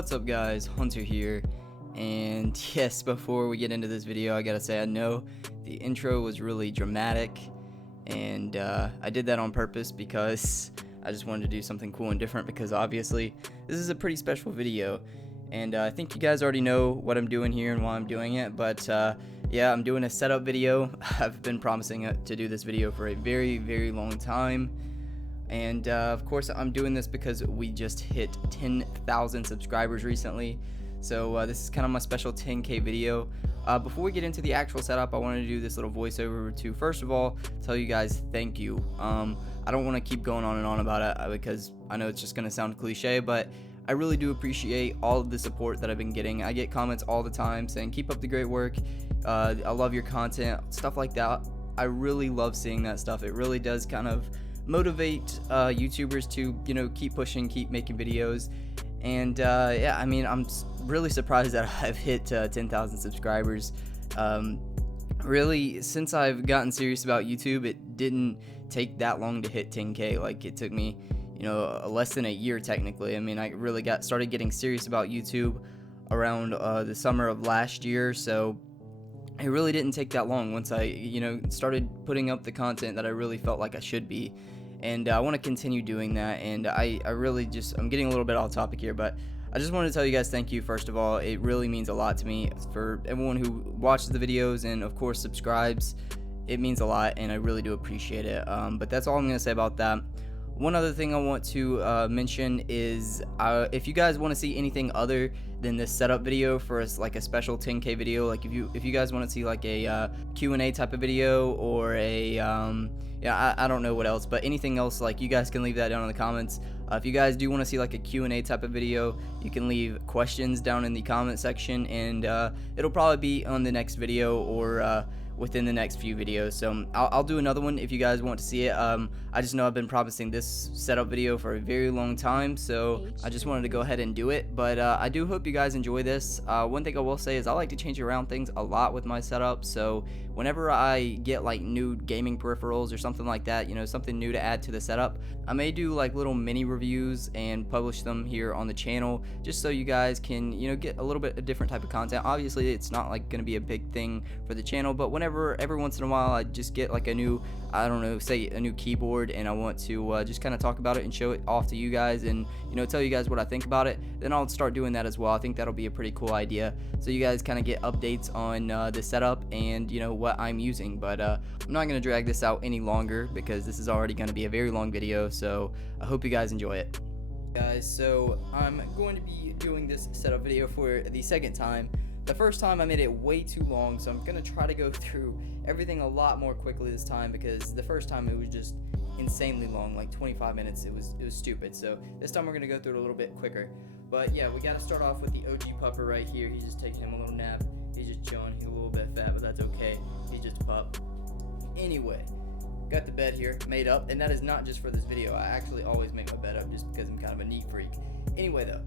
What's up guys, Hunter here, and yes, before we get into this video I gotta say I know the intro was really dramatic, and I did that on purpose because I just wanted to do something cool and different, because obviously this is a pretty special video, and I think you guys already know what I'm doing here and why I'm doing it, but yeah, I'm doing a setup video. I've been promising to do this video for a very long time. And of course I'm doing this because we just hit 10,000 subscribers recently, so this is kind of my special 10k video. Before we get into the actual setup, I wanted to do this little voiceover to first of all tell you guys thank you. I don't want to keep going on and on about it because I know it's just going to sound cliche, but I really do appreciate all of the support that I've been getting. I get comments all the time saying keep up the great work, I love your content, stuff like that. I really love seeing that stuff. It really does kind of motivate YouTubers to, you know, keep pushing, keep making videos. And yeah, I mean, I'm really surprised that I've hit 10,000 subscribers. Really, since I've gotten serious about YouTube, it didn't take that long to hit 10k. Like, it took me, you know, less than a year technically. I mean, I really started getting serious about YouTube around the summer of last year, so it really didn't take that long once I, you know, started putting up the content that I really felt like I should be. And I want to continue doing that, and I really just, I'm getting a little bit off topic here, but I just wanted to tell you guys thank you first of all. It really means a lot to me. For everyone who watches the videos and of course subscribes, it means a lot, and I really do appreciate it. But that's all I'm going to say about that. One other thing I want to mention is if you guys want to see anything other than this setup video for us, like a special 10k video, like if you guys want to see like a Q&A type of video, or a yeah, I don't know what else, but anything else, like, you guys can leave that down in the comments. If you guys do want to see like a Q&A type of video, you can leave questions down in the comment section, and it'll probably be on the next video or within the next few videos. So I'll do another one if you guys want to see it. I just know I've been promising this setup video for a very long time, so I just wanted to go ahead and do it. But I do hope you guys enjoy this. One thing I will say is I like to change around things a lot with my setup, so whenever I get like new gaming peripherals or something like that, you know, something new to add to the setup, I may do like little mini reviews and publish them here on the channel, just so you guys can, you know, get a little bit of different type of content. Obviously it's not like going to be a big thing for the channel, but every once in a while I just get like a new, I don't know, say a new keyboard, and I want to just kind of talk about it and show it off to you guys, and, you know, tell you guys what I think about it, then I'll start doing that as well. I think that'll be a pretty cool idea, so you guys kind of get updates on the setup and, you know, what I'm using. But I'm not going to drag this out any longer because this is already going to be a very long video, so I hope you guys enjoy it. Guys, so I'm going to be doing this setup video for the second time. The first time I made it way too long, so I'm going to try to go through everything a lot more quickly this time, because the first time it was just insanely long, like 25 minutes. It was stupid. So this time we're going to go through it a little bit quicker. But yeah, we got to start off with the OG pupper right here. He's just taking him a little nap. He's just chilling. He's a little bit fat, but that's okay. He's just a pup. Anyway, got the bed here made up, and that is not just for this video. I actually always make my bed up just because I'm kind of a neat freak. Anyway though,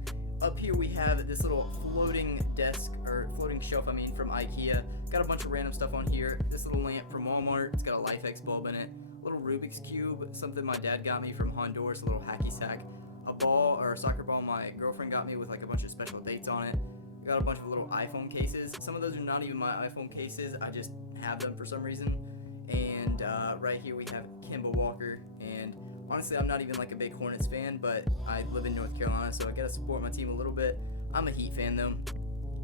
up here we have this little floating desk, or floating shelf, I mean, from IKEA. Got a bunch of random stuff on here. This little lamp from Walmart. It's got a LifeX bulb in it. A little Rubik's Cube, something my dad got me from Honduras, a little hacky sack. A ball, or a soccer ball, my girlfriend got me with like a bunch of special dates on it. Got a bunch of little iPhone cases. Some of those are not even my iPhone cases. I just have them for some reason. And right here we have Kemba Walker. And honestly, I'm not even like a big Hornets fan, but I live in North Carolina, so I gotta support my team a little bit. I'm a Heat fan though.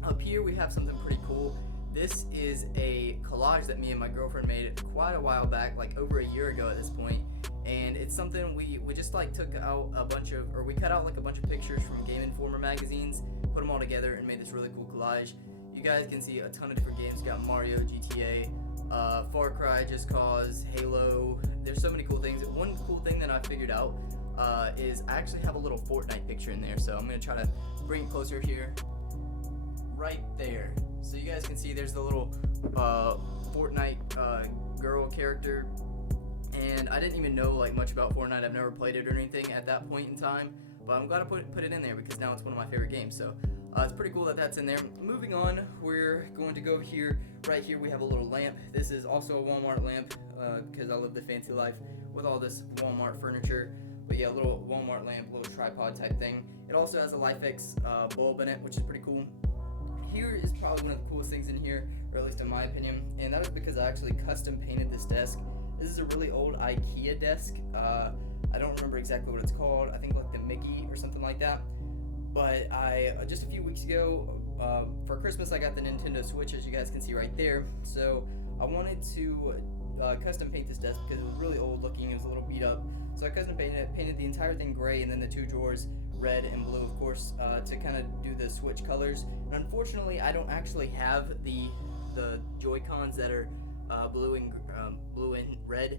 Up here we have something pretty cool. This is a collage that me and my girlfriend made quite a while back, like over a year ago at this point. And it's something we just like took out a bunch of, or we cut out like a bunch of pictures from Game Informer magazines, put them all together and made this really cool collage. You guys can see a ton of different games. Got Mario, GTA, Far Cry, Just Cause, Halo. There's so many cool things. One cool thing that I figured out is I actually have a little Fortnite picture in there, so I'm going to try to bring it closer here. Right there. So you guys can see there's the little Fortnite girl character. And I didn't even know like much about Fortnite. I've never played it or anything at that point in time, but I'm glad I put it in there because now it's one of my favorite games. So it's pretty cool that that's in there. Moving on, we're going to go here. Right here we have a little lamp. This is also a Walmart lamp because I live the fancy life with all this Walmart furniture. But yeah, a little Walmart lamp, little tripod type thing. It also has a LifeX bulb in it, which is pretty cool. Here is probably one of the coolest things in here, or at least in my opinion, and that is because I actually custom painted this desk. This is a really old IKEA desk. I don't remember exactly what it's called. I think like the Mickey or something like that. But I just a few weeks ago, for Christmas, I got the Nintendo Switch, as you guys can see right there. So I wanted to custom paint this desk because it was really old looking. It was a little beat up. So I custom painted the entire thing gray, and then the two drawers red and blue, of course, to kind of do the Switch colors. And unfortunately, I don't actually have the Joy-Cons that are blue and red,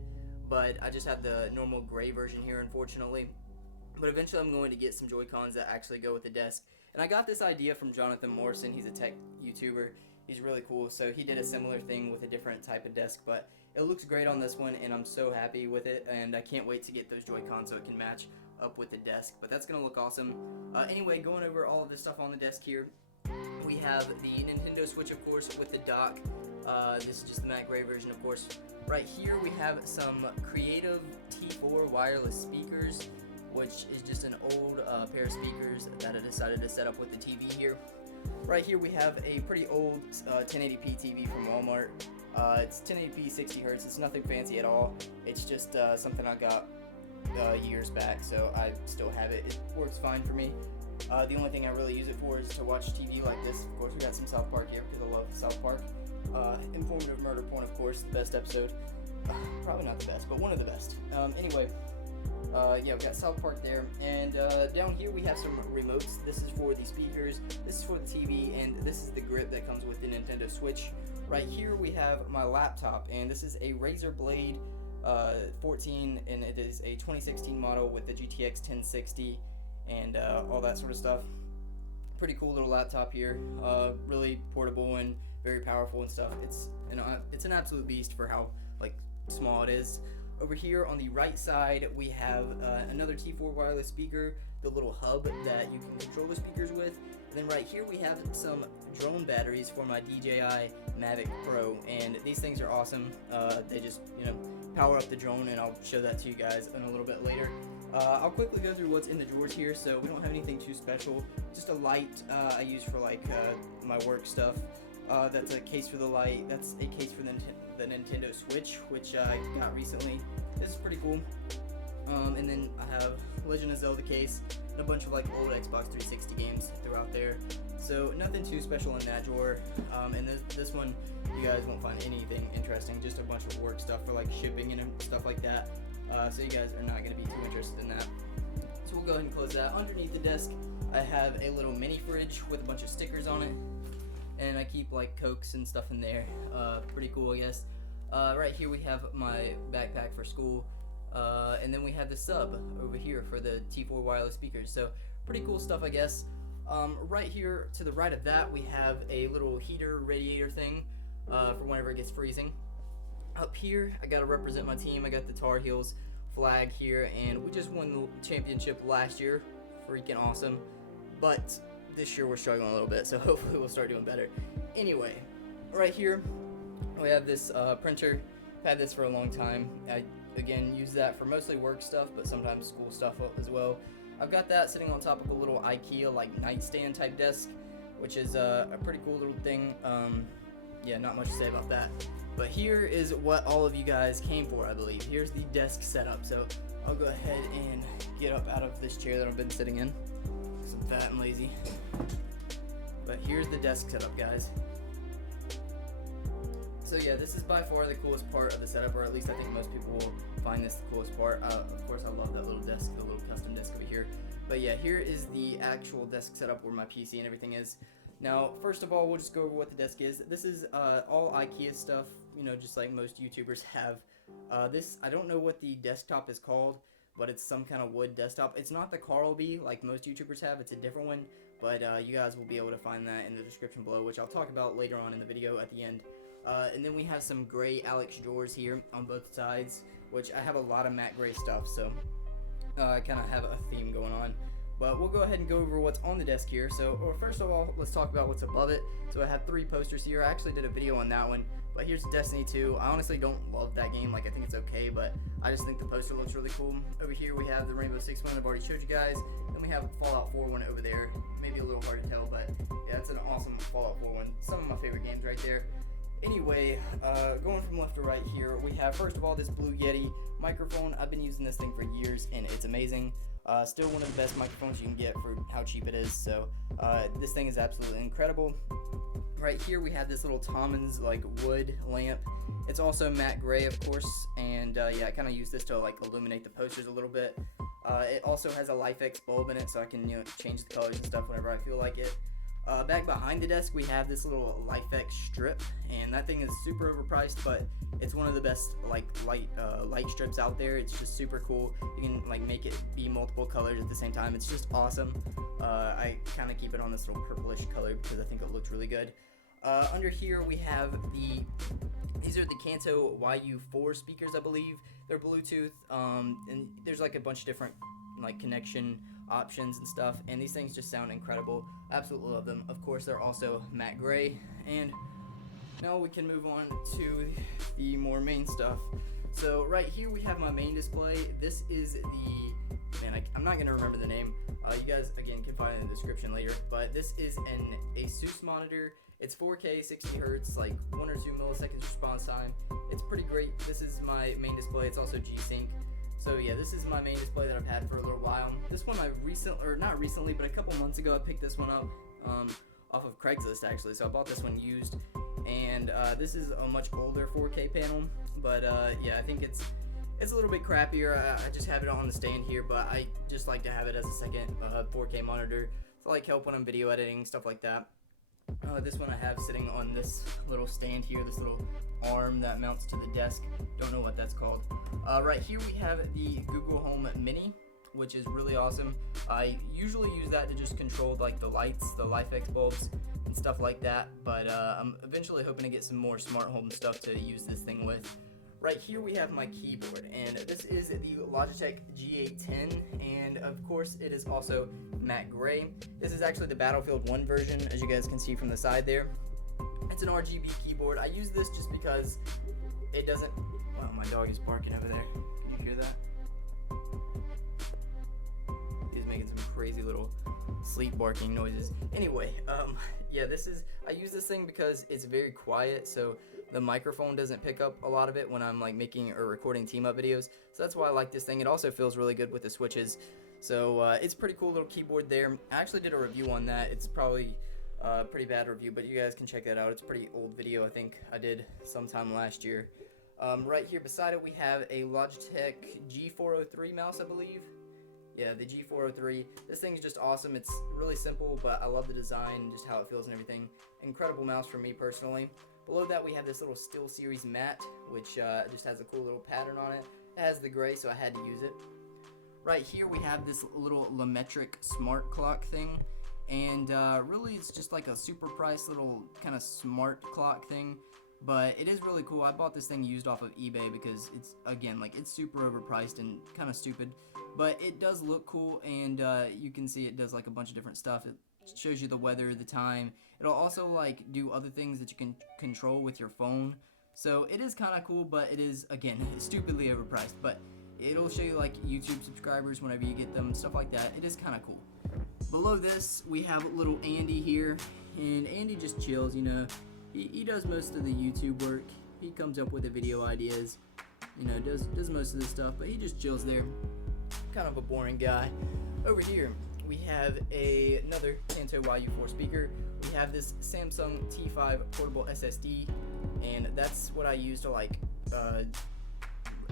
but I just have the normal gray version here, unfortunately. But eventually I'm going to get some Joy-Cons that actually go with the desk. And I got this idea from Jonathan Morrison. He's a tech YouTuber. He's really cool. So he did a similar thing with a different type of desk, but it looks great on this one, and I'm so happy with it. And I can't wait to get those Joy-Cons so it can match up with the desk. But that's gonna look awesome. Anyway, going over all of this stuff on the desk here, we have the Nintendo Switch, of course, with the dock. This is just the matte gray version, of course. Right here we have some Creative T4 wireless speakers, which is just an old pair of speakers that I decided to set up with the TV here. Right here we have a pretty old 1080p TV from Walmart. It's 1080p 60 Hz. It's nothing fancy at all. It's just something I got years back, so I still have it. It works fine for me. The only thing I really use it for is to watch TV like this. Of course, we got some South Park here because I love South Park. Informative murder porn, of course, the best episode. Probably not the best, but one of the best. Anyway, yeah, we got South Park there, and down here we have some remotes. This is for the speakers, this is for the TV, and this is the grip that comes with the Nintendo Switch. Right here we have my laptop, and this is a Razer Blade 14, and it is a 2016 model with the GTX 1060 and all that sort of stuff. Pretty cool little laptop here, really portable and very powerful and stuff. It's an absolute beast for how like small it is. Over here on the right side we have another T4 wireless speaker, the little hub that you can control the speakers with. And then right here we have some drone batteries for my DJI Mavic Pro, and these things are awesome. They just, power up the drone, and I'll show that to you guys in a little bit later. I'll quickly go through what's in the drawers here. So we don't have anything too special, just a light I use for like my work stuff. That's a case for the light. That's a case for the Nintendo Switch, which I got recently. This is pretty cool. And then I have Legend of Zelda case and a bunch of like old Xbox 360 games throughout there. So nothing too special in that drawer. And this one, you guys won't find anything interesting. Just a bunch of work stuff for like shipping and stuff like that. So you guys are not going to be too interested in that. So we'll go ahead and close that. Underneath the desk, I have a little mini fridge with a bunch of stickers on it. And I keep like Cokes and stuff in there. Pretty cool, I guess. Right here we have my backpack for school. And then we have the sub over here for the T4 wireless speakers. So pretty cool stuff, I guess. Right here to the right of that, we have a little heater radiator thing for whenever it gets freezing. Up here, I gotta represent my team. I got the Tar Heels flag here, and we just won the championship last year. Freaking awesome. But this year we're struggling a little bit, so hopefully we'll start doing better. Anyway, right here we have this printer. I've had this for a long time. I again use that for mostly work stuff, but sometimes school stuff as well. I've got that sitting on top of a little IKEA like nightstand type desk, which is a pretty cool little thing. Yeah, not much to say about that. But here is what all of you guys came for, I believe. Here's the desk setup. So I'll go ahead and get up out of this chair that I've been sitting in, because I'm fat and lazy. But here's the desk setup, guys. So yeah, this is by far the coolest part of the setup, or at least I think most people will find this the coolest part. Of course, I love that little desk, the little custom desk over here. But yeah, here is the actual desk setup where my PC and everything is. Now, first of all, we'll just go over what the desk is. This is all IKEA stuff, just like most YouTubers have. This, I don't know what the desktop is called, but it's some kind of wood desktop. It's not the Carl B like most YouTubers have, it's a different one, but you guys will be able to find that in the description below, which I'll talk about later on in the video at the end. And then we have some gray Alex drawers here on both sides, which I have a lot of matte gray stuff, so I kind of have a theme going on. But we'll go ahead and go over what's on the desk here. So first of all, let's talk about what's above it. So I have 3 posters here. I actually did a video on that one, But here's Destiny 2. I honestly don't love that game. Like, I think it's okay, but I just think the poster looks really cool. Over here we have the Rainbow Six one I've already showed you guys. Then we have Fallout 4 one over there. Maybe a little hard to tell, but yeah, it's an awesome Fallout 4 one. Some of my favorite games right there. Anyway, going from left to right here, we have, first of all, this Blue Yeti microphone. I've been using this thing for years, and it's amazing. Still one of the best microphones you can get for how cheap it is, so this thing is absolutely incredible. Right here we have this little Tommins like wood lamp. It's also matte gray, of course, and yeah, I kind of use this to like illuminate the posters a little bit. It also has a LifeX bulb in it, so I can change the colors and stuff whenever I feel like it. Back behind the desk we have this little LifeX strip, and that thing is super overpriced, but it's one of the best like light strips out there. It's just super cool. You can like make it be multiple colors at the same time. It's just awesome. I kind of keep it on this little purplish color because I think it looks really good. Under here we have these are the Kanto YU4 speakers, I believe. They're Bluetooth, and there's like a bunch of different like connection options and stuff, and these things just sound incredible. Absolutely love them. Of course, they're also matte gray, and now we can move on to the more main stuff. So right here we have my main display. This is I'm not gonna remember the name. You guys again can find it in the description later, but this is an Asus monitor. It's 4K, 60 hertz, like 1 or 2 milliseconds response time. It's pretty great. This is my main display. It's also G-Sync. So yeah, this is my main display that I've had for a little while. This one not recently, but a couple months ago I picked this one up off of Craigslist actually. So I bought this one used, and this is a much older 4K panel, but yeah, I think it's a little bit crappier. I just have it on the stand here, but I just like to have it as a second 4K monitor. So like help when I'm video editing, stuff like that. This one I have sitting on this little stand here, this little arm that mounts to the desk. Don't know what that's called. Right here we have the Google Home Mini, which is really awesome. I usually use that to just control like the lights, the LifeX bulbs, and stuff like that. But I'm eventually hoping to get some more smart home stuff to use this thing with. Right here we have my keyboard, and this is the Logitech G810, and of course it is also matte gray. This is actually the Battlefield 1 version, as you guys can see from the side there. It's an RGB keyboard. I use this just because it doesn't... Wow, my dog is barking over there. Can you hear that? He's making some crazy little sleep barking noises. Anyway, yeah, I use this thing because it's very quiet, so the microphone doesn't pick up a lot of it when I'm like making or recording team up videos. So that's why I like this thing. It also feels really good with the switches. So it's a pretty cool little keyboard there. I actually did a review on that. It's probably a pretty bad review, but you guys can check that out. It's a pretty old video. I think I did sometime last year. Right here beside it we have a Logitech G403 mouse, I believe. Yeah, the G403. This thing's just awesome. It's really simple, but I love the design, just how it feels and everything. Incredible mouse for me personally. Below that we have this little SteelSeries matte, which just has a cool little pattern on it. It has the gray, so I had to use it. Right here we have this little Lemetric smart clock thing, and really it's just like a super priced little kind of smart clock thing, but it is really cool. I bought this thing used off of eBay because it's, again, like it's super overpriced and kind of stupid, but it does look cool, and you can see it does like a bunch of different stuff. It shows you the weather, the time. It'll also like do other things that you can control with your phone. So it is kind of cool, but it is, again, stupidly overpriced. But it'll show you like YouTube subscribers whenever you get them, stuff like that. It is kind of cool. Below this, we have little Andy here, and Andy just chills, you know. He does most of the YouTube work. He comes up with the video ideas, you know, does most of the stuff, but he just chills there. Kind of a boring guy. Over here, we have another Kanto YU4 speaker. We have this Samsung T5 portable SSD, and that's what I use to like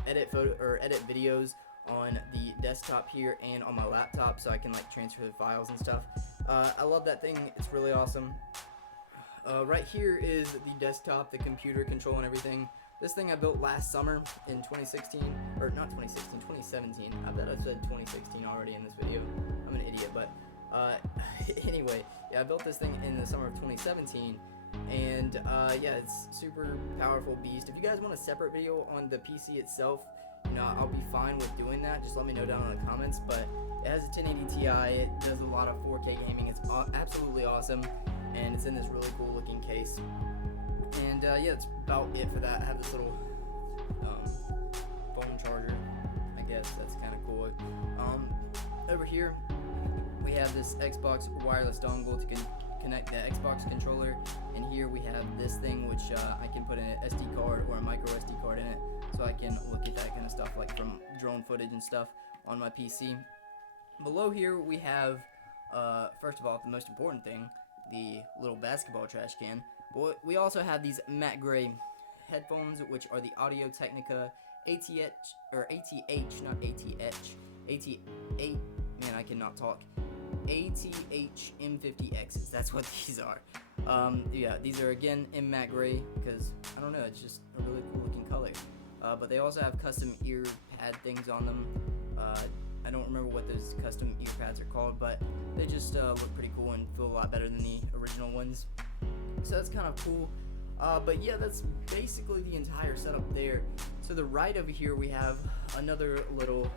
edit videos on the desktop here and on my laptop, so I can like transfer the files and stuff. I love that thing. It's really awesome. Right here is the desktop, the computer control and everything. This thing I built last summer in 2016, or not 2016, 2017. I bet I said 2016 already in this video. I'm an idiot, but anyway, yeah, I built this thing in the summer of 2017, and yeah, it's super powerful beast. If you guys want a separate video on the PC itself, you know, I'll be fine with doing that. Just let me know down in the comments. But it has a 1080 Ti. It does a lot of 4K gaming. It's absolutely awesome, and it's in this really cool looking case. And yeah, that's about it for that. I have this little phone charger. I guess that's kind of cool. Over here we have this Xbox wireless dongle to connect the Xbox controller, and here we have this thing which I can put in an SD card or a micro SD card in it, so I can look at that kind of stuff like from drone footage and stuff on my PC. Below here we have first of all, the most important thing, the little basketball trash can. But we also have these matte gray headphones, which are the Audio Technica ATH, or ATH, not ATH, AT8, man, I cannot talk, ATH M50Xs, that's what these are. Yeah, these are again in matte gray, because, I don't know, it's just a really cool looking color. But they also have custom ear pad things on them. I don't remember what those custom ear pads are called, but they just look pretty cool and feel a lot better than the original ones. So that's kind of cool. But yeah, that's basically the entire setup there. To the right over here, we have another little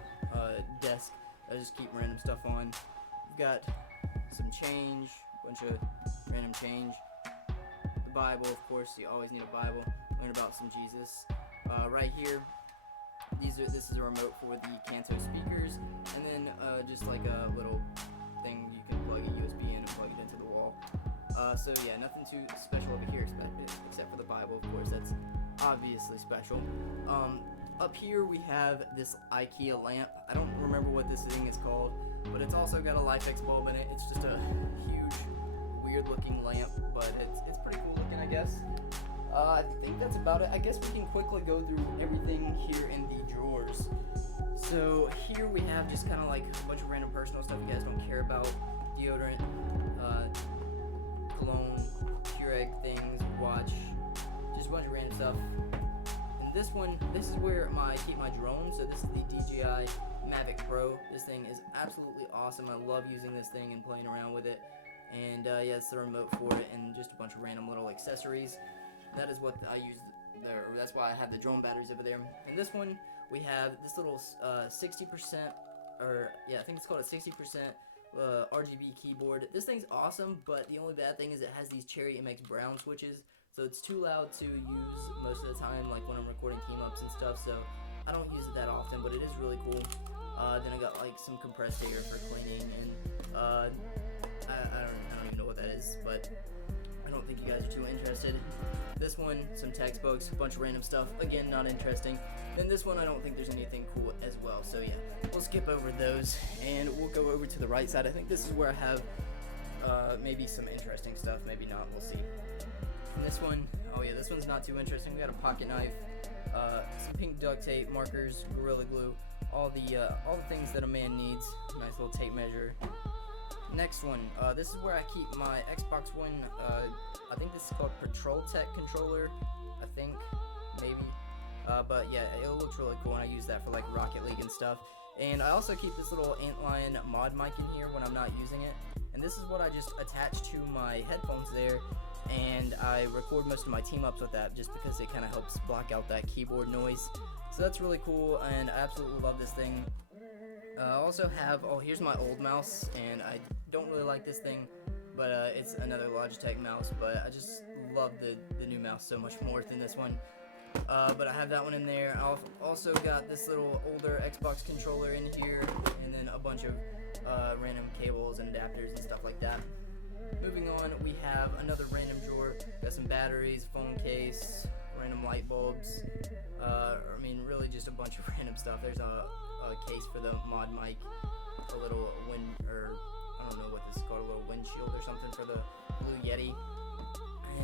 desk that I just keep random stuff on. We've got some change, a bunch of random change. The Bible, of course, you always need a Bible. Learn about some Jesus. Right here, this is a remote for the Kanto speakers, and then just like a little thing you can plug a USB in and plug it into the wall. So yeah, nothing too special over here except for the Bible, of course, that's obviously special. Up here we have this IKEA lamp. I don't remember what this thing is called, but it's also got a LifeX bulb in it. It's just a huge, weird looking lamp, but it's pretty cool looking, I guess. I think that's about it. I guess we can quickly go through everything here in the drawers. So here we have just kind of like a bunch of random personal stuff you guys don't care about. Deodorant, cologne, Keurig things, watch, just a bunch of random stuff. And this is where I keep my drone. So this is the DJI Mavic Pro. This thing is absolutely awesome. I love using this thing and playing around with it. And yeah, it's the remote for it and just a bunch of random little accessories. That is what I use there. That's why I have the drone batteries over there. And this one, we have this little 60%, or yeah, I think it's called a 60% RGB keyboard. This thing's awesome, but the only bad thing is it has these Cherry MX Brown switches, so it's too loud to use most of the time, like when I'm recording team ups and stuff. So I don't use it that often, but it is really cool. Then I got like some compressed air for cleaning, and I don't even know what that is, but I don't think you guys are too interested. This one, some textbooks, a bunch of random stuff. Again, not interesting. Then this one, I don't think there's anything cool as well. So yeah, we'll skip over those and we'll go over to the right side. I think this is where I have maybe some interesting stuff, maybe not, we'll see. And this one, oh yeah, this one's not too interesting. We got a pocket knife, some pink duct tape, markers, Gorilla Glue, all the things that a man needs. Nice little tape measure. Next one, this is where I keep my Xbox One, I think this is called Patrol Tech controller, I think, maybe, but yeah, it looks really cool, and I use that for like Rocket League and stuff. And I also keep this little Antlion mod mic in here when I'm not using it, and this is what I just attach to my headphones there, and I record most of my team ups with that just because it kind of helps block out that keyboard noise. So that's really cool, and I absolutely love this thing. I also have, oh, here's my old mouse, and I don't really like this thing, but it's another Logitech mouse, but I just love the new mouse so much more than this one. But I have that one in there. I've also got this little older Xbox controller in here, and then a bunch of random cables and adapters and stuff like that. Moving on, we have another random drawer. Got some batteries, phone case, random light bulbs. I mean, really just a bunch of random stuff. There's a case for the mod mic, a little I don't know what this is called, a little windshield or something for the Blue Yeti.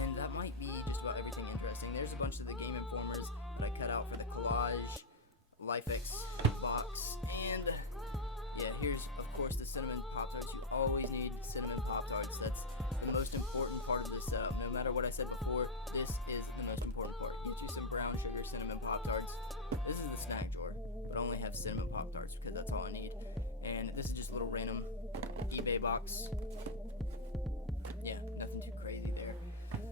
And that might be just about everything interesting. There's a bunch of the Game Informers that I cut out for the collage, LifeX box, and yeah, here's of course the cinnamon Pop-Tarts. You always need cinnamon Pop-Tarts. That's the most important part of this setup. No matter what I said before, this is the most important part. Get you some brown sugar cinnamon Pop-Tarts. This is the snack drawer, but I only have cinnamon Pop-Tarts because that's all I need. And this is just a little random eBay box. Yeah, nothing too crazy there.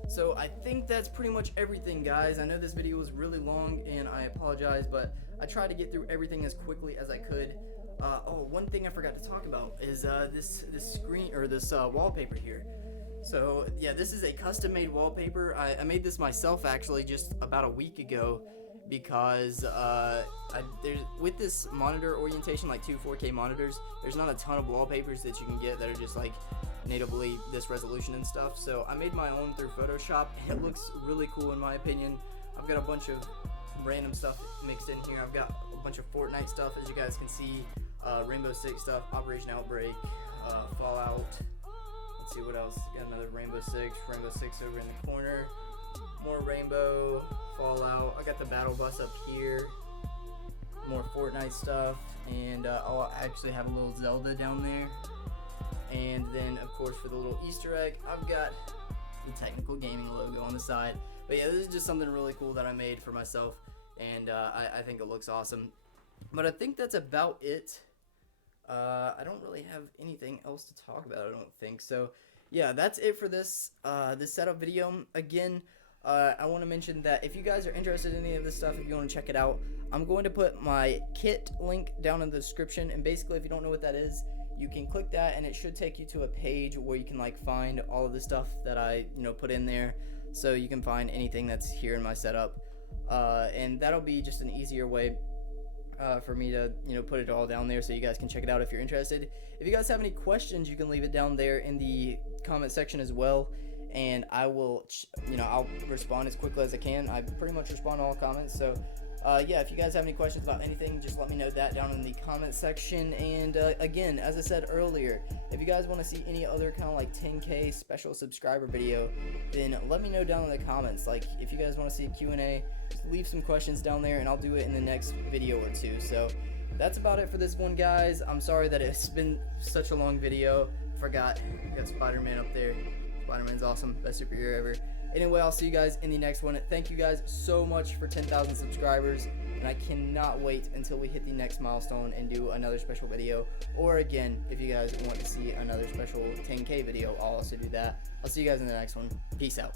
So I think that's pretty much everything, guys. I know this video was really long and I apologize, but I tried to get through everything as quickly as I could. Oh, one thing I forgot to talk about is this screen, or this wallpaper here. So yeah, this is a custom made wallpaper. I made this myself actually just about a week ago because with this monitor orientation, like two 4K monitors, there's not a ton of wallpapers that you can get that are just like natively this resolution and stuff. So I made my own through Photoshop, and it looks really cool in my opinion. I've got a bunch of random stuff mixed in here. I've got a bunch of Fortnite stuff, as you guys can see, Rainbow Six stuff, Operation Outbreak, Fallout. Let's see what else. Got another Rainbow Six over in the corner. More Rainbow, Fallout. I got the Battle Bus up here. More Fortnite stuff, and I'll actually have a little Zelda down there. And then, of course, for the little Easter egg, I've got the Technical Gaming logo on the side. But yeah, this is just something really cool that I made for myself, and I think it looks awesome. But I think that's about it. I don't really have anything else to talk about, I don't think. So yeah, that's it for this this setup video. Again, I want to mention that if you guys are interested in any of this stuff, if you want to check it out, I'm going to put my kit link down in the description. And basically, if you don't know what that is, you can click that and it should take you to a page where you can like find all of the stuff that I put in there. So you can find anything that's here in my setup, and that'll be just an easier way for me to put it all down there so you guys can check it out if you're interested. If you guys have any questions, you can leave it down there in the comment section as well, and I will I'll respond as quickly as I can. I pretty much respond to all comments. So yeah, if you guys have any questions about anything, just let me know that down in the comment section. And again, as I said earlier, if you guys want to see any other kind of like 10k special subscriber video, then let me know down in the comments. Like if you guys want to see a Q&A, just leave some questions down there and I'll do it in the next video or two. So that's about it for this one, guys. I'm sorry that it's been such a long video. Forgot, we got Spider-Man up there. Spider-Man's awesome, best superhero ever. Anyway, I'll see you guys in the next one. Thank you guys so much for 10,000 subscribers, and I cannot wait until we hit the next milestone and do another special video. Or again, if you guys want to see another special 10k video, I'll also do that. I'll see you guys in the next one. Peace out.